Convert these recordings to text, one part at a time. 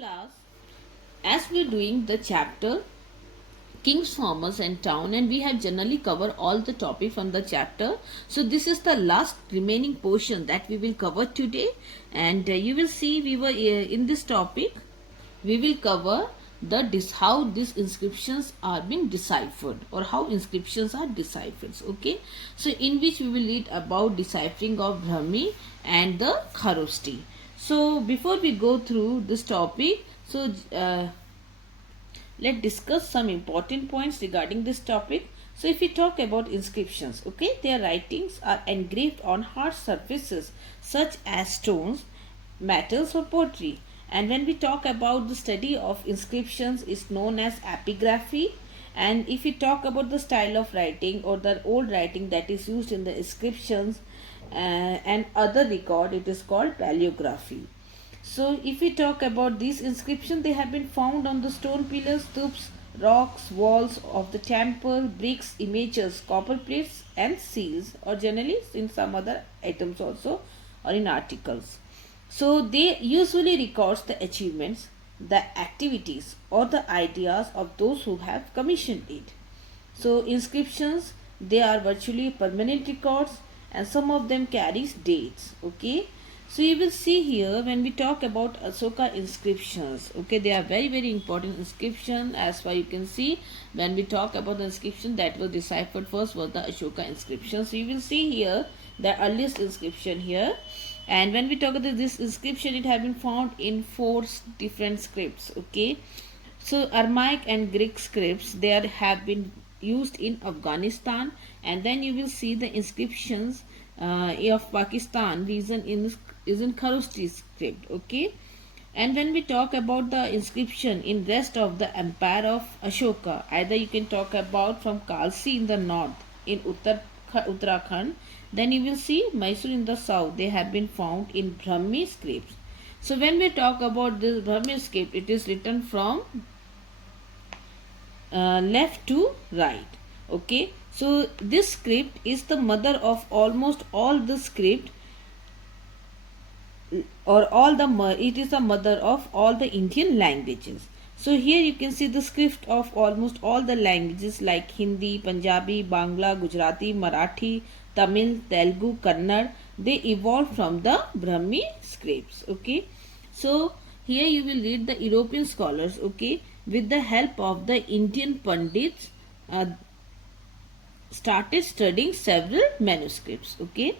class, as we are doing the chapter kings, farmers and town, and we have generally covered all the topic from the chapter. So this is the last remaining portion that we will cover today, and you will see we were in this topic we will cover how these inscriptions are being deciphered, or how inscriptions are deciphered. Okay, so in which we will read about deciphering of Brahmi and the Kharosti. So before we go through this topic, so let's discuss some important points regarding this topic. So if we talk about inscriptions, okay, their writings are engraved on hard surfaces such as stones, metals or pottery. And when we talk about the study of inscriptions, is known as epigraphy. And if we talk about the style of writing or the old writing that is used in the inscriptions and other record, it is called paleography. So if we talk about these inscriptions, they have been found on the stone pillars, stupas, rocks, walls of the temple, bricks, images, copper plates and seals, or generally in some other items also, or in articles. So they usually records the achievements, the activities or the ideas of those who have commissioned it. So inscriptions, they are virtually permanent records, and some of them carries dates. Okay, so you will see here when we talk about Ashoka inscriptions, okay, they are very important inscription. As far you can see, when we talk about the inscription that was deciphered first was the Ashoka inscription. So you will see here the earliest inscription here. And when we talk about this inscription, it has been found in 4 different scripts. Okay, so Aramaic and Greek scripts, they have been used in Afghanistan, and then you will see the inscriptions of Pakistan region is in Kharosti script. Okay, and when we talk about the inscription in rest of the empire of Ashoka, either you can talk about from Kalsi in the north in Uttarakhand, then you will see Mysore in the south, they have been found in Brahmi scripts. So when we talk about this Brahmi script, it is written from left to right. Okay, so this script is the mother of almost all the script, or it is the mother of all the Indian languages. So here you can see the script of almost all the languages like Hindi, Punjabi, Bangla, Gujarati, Marathi, Tamil, Telugu, Kannada. They evolved from the Brahmi scripts. Okay, so here you will read the European scholars, okay, with the help of the Indian Pandits started studying several manuscripts. Okay,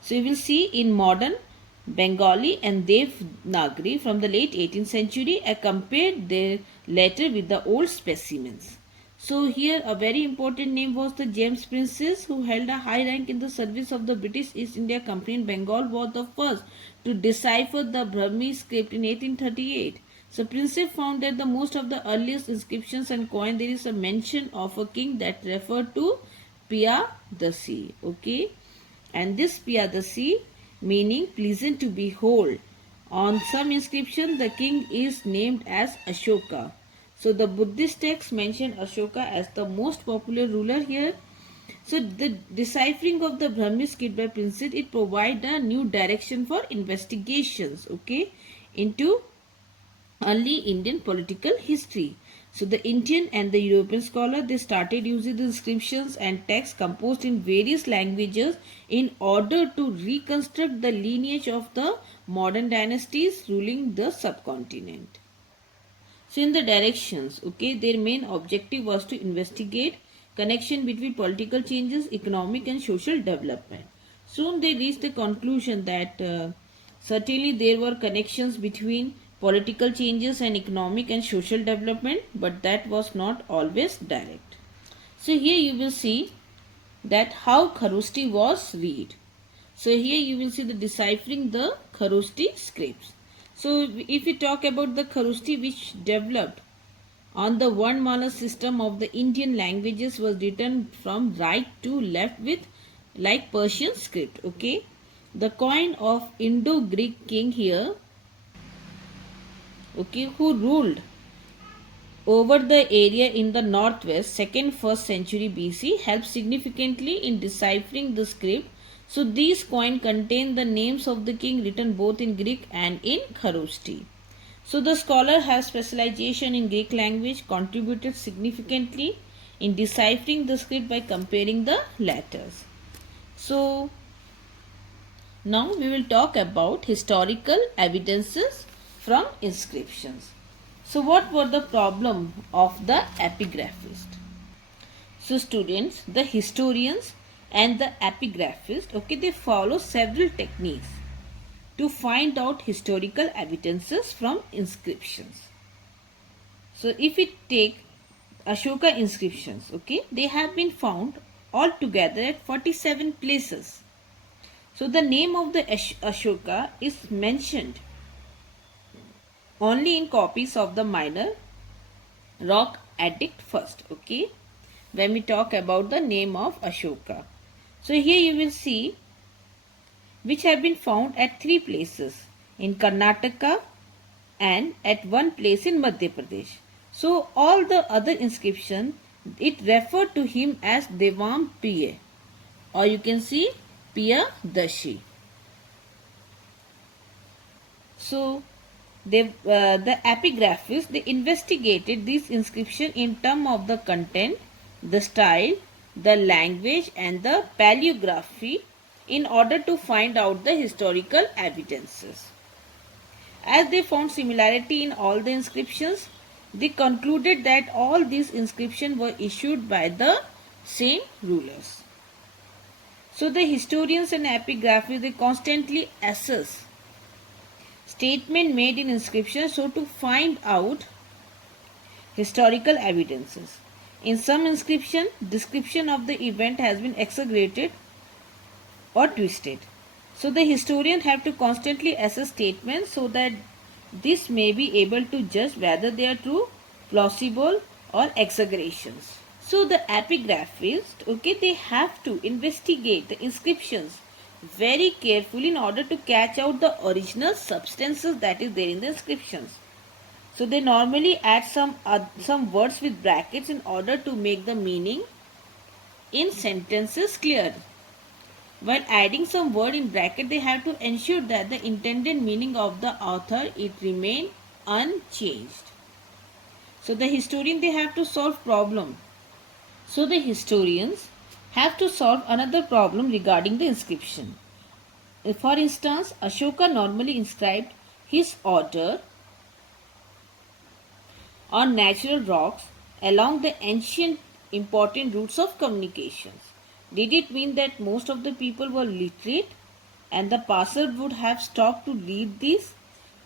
so you will see in modern Bengali and Devanagari from the late 18th century, I compared their letter with the old specimens. So here a very important name was the James Princess, who held a high rank in the service of the British East India Company in Bengal, was the first to decipher the Brahmi script in 1838. So Princess found that the most of the earliest inscriptions and coins, there is a mention of a king that referred to Piyadasi. Okay, and this Piyadasi meaning pleasant to behold. On some inscription, the king is named as Ashoka. So the Buddhist texts mention Ashoka as the most popular ruler here. So the deciphering of the Brahmi script by Princess, it provides a new direction for investigations, okay, into early Indian political history. So the Indian and the European scholar, they started using the inscriptions and texts composed in various languages in order to reconstruct the lineage of the modern dynasties ruling the subcontinent. So in the directions, okay, their main objective was to investigate connection between political changes, economic and social development. Soon they reached the conclusion that certainly there were connections between political changes and economic and social development, but that was not always direct. So here you will see that how Kharosti was read. So here you will see the deciphering the Kharosti scripts. So if we talk about the Kharosti, which developed on the Varnmala system of the Indian languages, was written from right to left with like Persian script. Okay, the coin of Indo-Greek king here, okay, who ruled over the area in the northwest 1st century BC, helped significantly in deciphering the script. So these coins contain the names of the king written both in Greek and in Kharosti. So the scholar has specialization in Greek language, contributed significantly in deciphering the script by comparing the letters. So now we will talk about historical evidences from inscriptions. So what were the problem of the epigraphist? So students, the historians and the epigraphist, okay, they follow several techniques to find out historical evidences from inscriptions. So if we take Ashoka inscriptions, okay, they have been found altogether at 47 places. So the name of the Ashoka is mentioned only in copies of the minor rock edict first, okay, when we talk about the name of Ashoka. So here you will see which have been found at 3 places in Karnataka and at one place in Madhya Pradesh. So all the other inscription, it referred to him as Devam Piya, or you can see Piya Dashi. So the epigraphists, they investigated this inscription in terms of the content, the style, the language and the paleography in order to find out the historical evidences. As they found similarity in all the inscriptions, they concluded that all these inscriptions were issued by the same rulers. So the historians and epigraphists, they constantly assess statement made in inscriptions so to find out historical evidences. In some inscription, description of the event has been exaggerated or twisted. So the historian have to constantly assess statements so that this may be able to judge whether they are true, plausible or exaggerations. So the epigraphist, okay, they have to investigate the inscriptions very carefully in order to catch out the original substances that is there in the inscriptions. So they normally add some words with brackets in order to make the meaning in sentences clear. While adding some word in bracket, they have to ensure that the intended meaning of the author it remain unchanged. So the historian, they have to solve problem. So the historians have to solve another problem regarding the inscription. For instance, Ashoka normally inscribed his order on natural rocks along the ancient important routes of communications. Did it mean that most of the people were literate and the passer would have stopped to read this?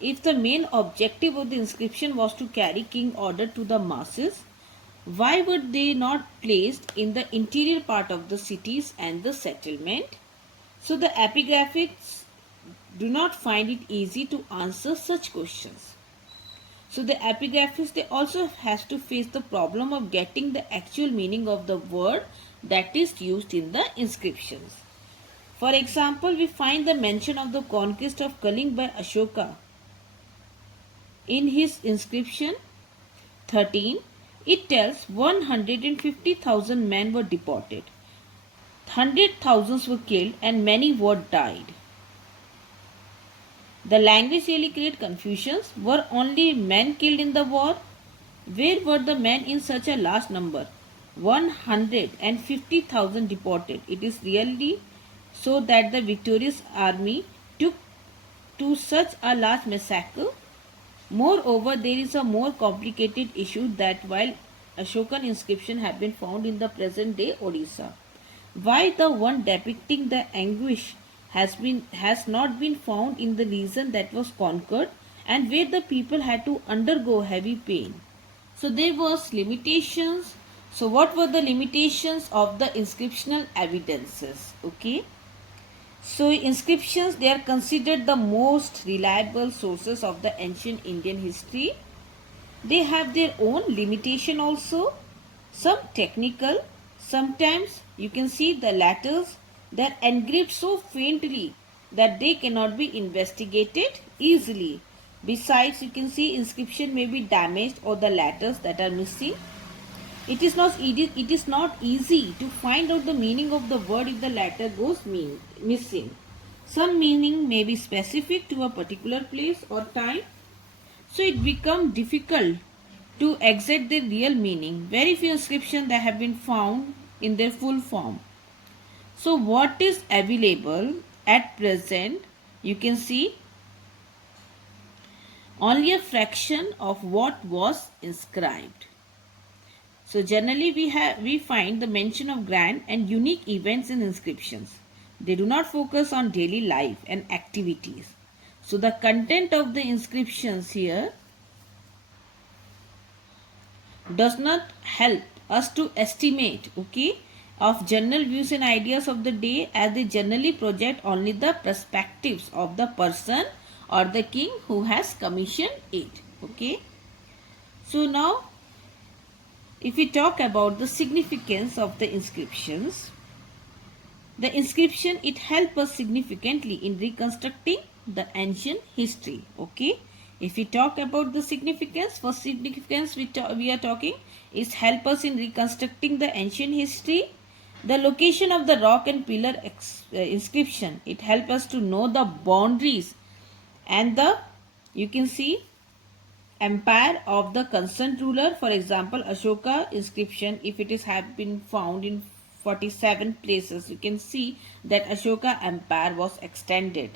If the main objective of the inscription was to carry king order to the masses, why were they not placed in the interior part of the cities and the settlement? So the epigraphists do not find it easy to answer such questions. So the epigraphist, they also has to face the problem of getting the actual meaning of the word that is used in the inscriptions. For example, we find the mention of the conquest of Kaling by Ashoka. In his inscription 13, it tells 150,000 men were deported, 100,000 were killed and many were died. The language really created confusions. Were only men killed in the war? Where were the men in such a large number? 150,000 deported. It is really so that the victorious army took to such a large massacre. Moreover, there is a more complicated issue that while Ashokan inscription have been found in the present day Odisha, why the one depicting the anguish has not been found in the region that was conquered and where the people had to undergo heavy pain. So there was limitations. So what were the limitations of the inscriptional evidences? Okay. So inscriptions, they are considered the most reliable sources of the ancient Indian history. They have their own limitation also. Some technical, sometimes you can see the letters, they are engraved so faintly that they cannot be investigated easily. Besides, you can see inscription may be damaged or the letters that are missing. It is not easy to find out the meaning of the word if the letter goes missing. Some meaning may be specific to a particular place or time, So it become difficult to exact their real meaning. Very few inscriptions that have been found in their full form. So what is available at present? You can see only a fraction of what was inscribed. So generally we find the mention of grand and unique events in inscriptions. They do not focus on daily life and activities. So the content of the inscriptions here does not help us to estimate, okay, of general views and ideas of the day, as they generally project only the perspectives of the person or the king who has commissioned it. Okay. So now if we talk about the significance of the inscriptions, the inscription, it helps us significantly in reconstructing the ancient history. Okay. If we talk about the significance, first significance we are talking is help us in reconstructing the ancient history. The location of the rock and pillar inscription, it helps us to know the boundaries and the, you can see, empire of the concerned ruler. For example, Ashoka inscription, if it is have been found in 47 places, you can see that Ashoka empire was extended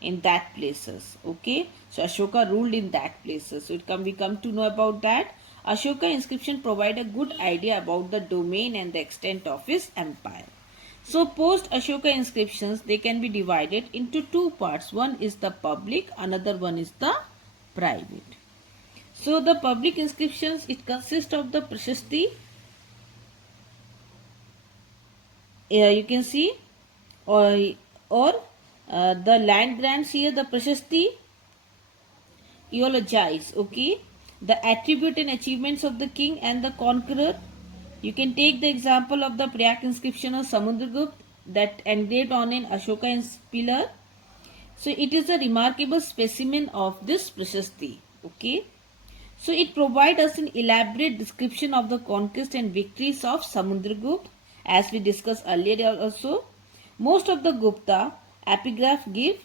in that places. Okay, so Ashoka ruled in that places. So we come to know about that. Ashoka inscription provide a good idea about the domain and the extent of his empire. So post Ashoka inscriptions, they can be divided into two parts. One is the public, another one is the private. So the public inscriptions, it consists of the Prashasti, you can see, or the land grants here, the Prashasti eulogize, okay, the attribute and achievements of the king and the conqueror. You can take the example of the Prayak inscription of Samudragupta that engraved on an Ashoka pillar. So it is a remarkable specimen of this Prashasti, okay. So it provides us an elaborate description of the conquest and victories of Samudragupta, as we discussed earlier also. Most of the Gupta epigraph give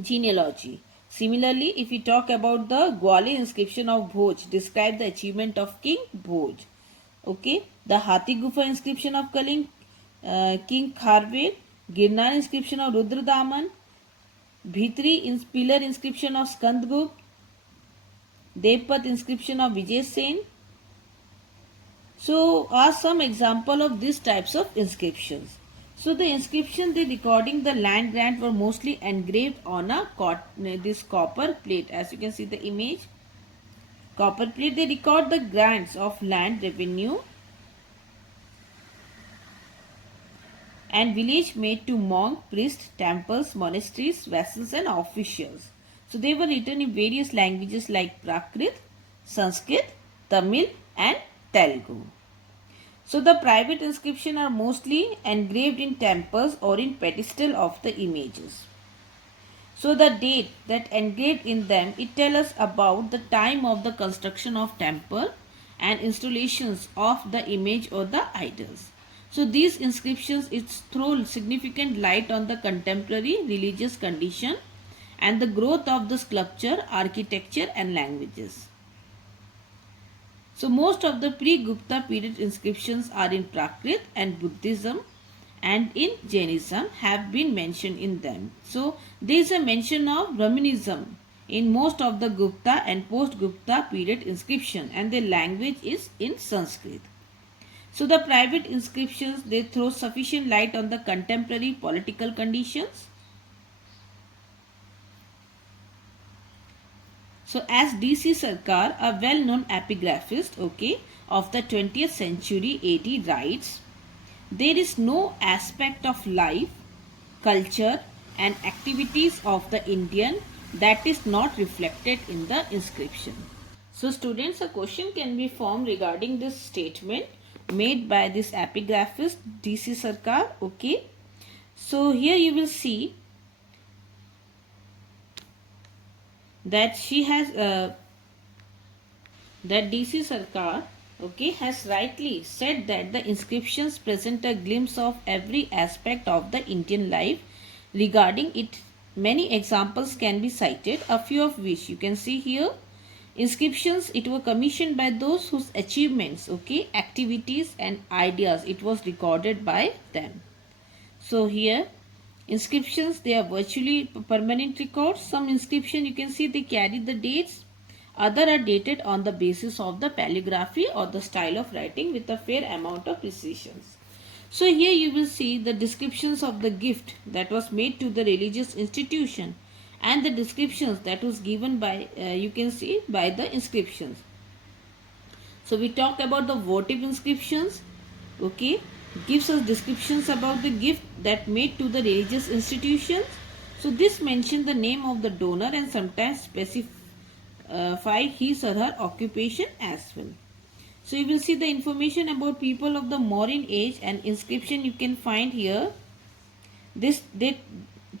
genealogy. Similarly, if we talk about the Gwalior inscription of Bhoj, describe the achievement of King Bhoj. Okay, the Hathi Gufa inscription of Kaling, King Kharvel, Girnar inscription of Rudradaman, Bhitri pillar inscription of Skandgupta, Devpat inscription of Vijay Sen. So are some example of these types of inscriptions. So the inscription they recording the land grant were mostly engraved on this copper plate. As you can see the image, copper plate, they record the grants of land revenue and village made to monk, priest, temples, monasteries, vassals and officials. So they were written in various languages like Prakrit, Sanskrit, Tamil and Telugu. So the private inscriptions are mostly engraved in temples or in pedestal of the images. So the date that engraved in them, it tells us about the time of the construction of temple and installations of the image or the idols. So these inscriptions, it throw significant light on the contemporary religious condition and the growth of the sculpture, architecture and languages. So most of the pre-Gupta period inscriptions are in Prakrit and Buddhism and in Jainism have been mentioned in them. So there is a mention of Brahmanism in most of the Gupta and post-Gupta period inscription, and their language is in Sanskrit. So the private inscriptions, they throw sufficient light on the contemporary political conditions. So as D.C. Sarkar, a well-known epigraphist, okay, of the 20th century AD writes, there is no aspect of life, culture and activities of the Indian that is not reflected in the inscription. So students, a question can be formed regarding this statement made by this epigraphist D.C. Sarkar, okay. So here you will see that she has that D.C. Sarkar, okay, has rightly said that the inscriptions present a glimpse of every aspect of the Indian life regarding it many examples can be cited, a few of which you can see here. Inscriptions, it were commissioned by those whose achievements, okay, activities and ideas, it was recorded by them. So here, inscriptions, they are virtually permanent records. Some inscription you can see they carry the dates. Other are dated on the basis of the calligraphy or the style of writing with a fair amount of precision. So here you will see the descriptions of the gift that was made to the religious institution and the descriptions that was given by you can see by the inscriptions. So we talk about the votive inscriptions, okay, gives us descriptions about the gift that made to the religious institutions. So this mentions the name of the donor and sometimes specify his or her occupation as well. So you will see the information about people of the Mauryan age and inscription you can find here. They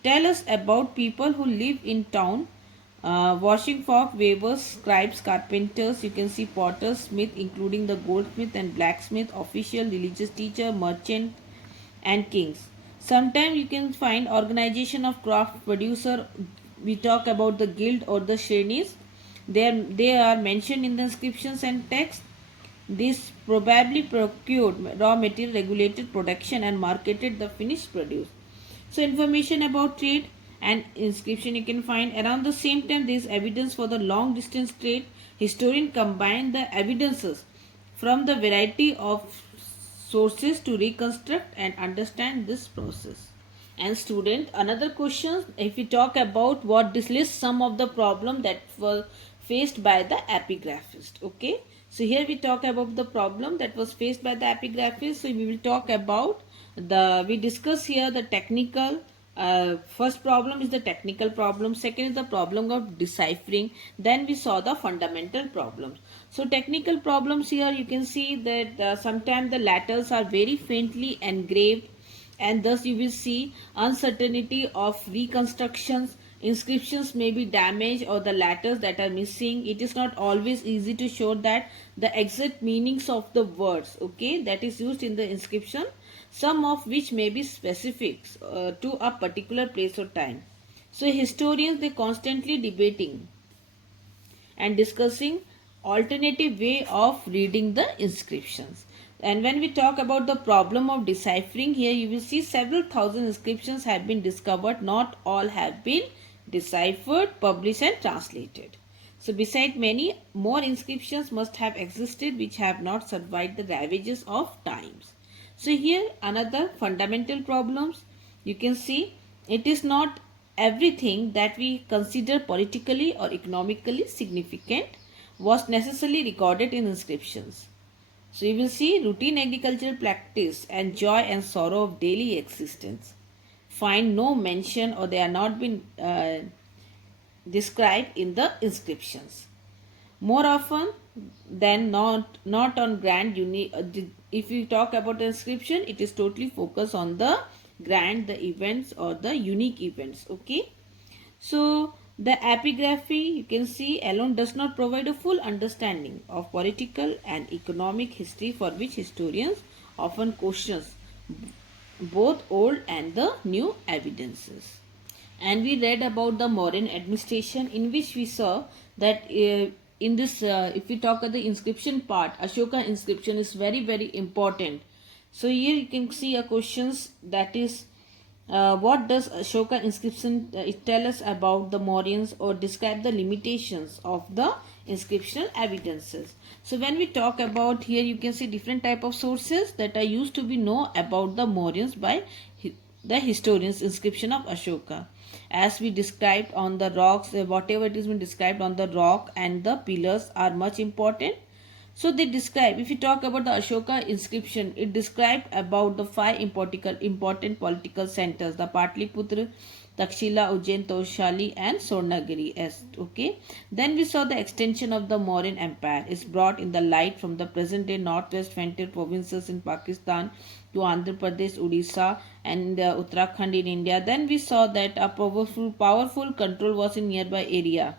tell us about people who live in town, washing folk, weavers, scribes, carpenters, you can see potters, smith, including the goldsmith and blacksmith, official, religious teacher, merchant and kings. Sometimes you can find organization of craft producer. We talk about the guild or the shrenis. They are mentioned in the inscriptions and text. This probably procured raw material, regulated production and marketed the finished produce. So information about trade and inscription you can find. Around the same time there is evidence for the long distance trade. Historian combine the evidences from the variety of sources to reconstruct and understand this process. And student, another question, if we talk about what this lists some of the problem that were faced by the epigraphist, okay. So here we talk about the problem that was faced by the epigraphist. So we will talk about we discuss here the technical, first problem is the technical problem, second is the problem of deciphering, then we saw the fundamental problems. So technical problems, here you can see that sometimes the letters are very faintly engraved and thus you will see uncertainty of reconstructions. Inscriptions may be damaged or the letters that are missing. It is not always easy to show that the exact meanings of the words, okay, that is used in the inscription, some of which may be specific to a particular place or time. So historians, they constantly debating and discussing alternative way of reading the inscriptions. And when we talk about the problem of deciphering, here you will see several thousand inscriptions have been discovered. Not all have been deciphered, published and translated. So beside many more inscriptions must have existed which have not survived the ravages of times. So here another fundamental problems, you can see it is not everything that we consider politically or economically significant was necessarily recorded in inscriptions. So you will see routine agricultural practice and joy and sorrow of daily existence find no mention or they are not been described in the inscriptions. More often than not on grand if you talk about the inscription, it is totally focused on the grand, the events or the unique events, okay. So the epigraphy, you can see, alone does not provide a full understanding of political and economic history for which historians often questions both old and the new evidences. And we read about the Mauryan administration, in which we saw that in this if we talk about the inscription part, Ashoka inscription is very important. So here you can see a questions that is what does Ashoka inscription tell us about the Mauryans or describe the limitations of the inscriptional evidences. So when we talk about here, you can see different type of sources that are used to be know about the Mauryans by the historians. Inscription of Ashoka, as we described on the rocks, whatever it is been described on the rock and the pillars are much important. So they describe, if you talk about the Ashoka inscription, it described about the five important political centers, the Patliputra, Takshila, Ujjain, Toshali and Swarnagiri. Okay. Then we saw the extension of the Mauryan Empire is brought in the light from the present day northwest frontier provinces in Pakistan to Andhra Pradesh, Odisha and Uttarakhand in India. Then we saw that a powerful control was in nearby area,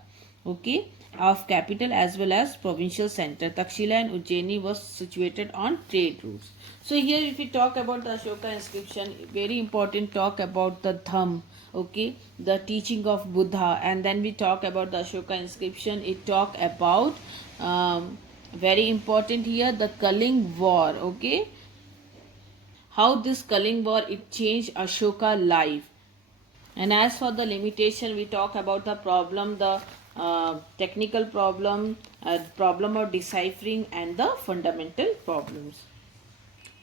okay, of capital as well as provincial center. Takshila and Ujjaini was situated on trade routes. So here if we talk about the Ashoka inscription, very important talk about the thumb okay, the teaching of Buddha, and then we talk about the Ashoka inscription. It talk about very important here, the Kaling War, okay, how this Kaling War it changed Ashoka life. And as for the limitation, we talk about the problem, the technical problem, problem of deciphering, and the fundamental problems.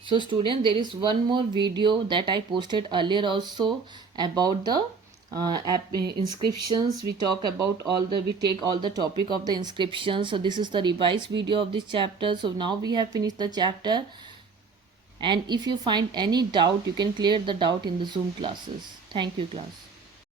So student, there is one more video that I posted earlier also about the inscriptions. We talk about we take all the topic of the inscriptions. So this is the revised video of this chapter. So now we have finished the chapter, and if you find any doubt, you can clear the doubt in the Zoom classes. Thank you, class.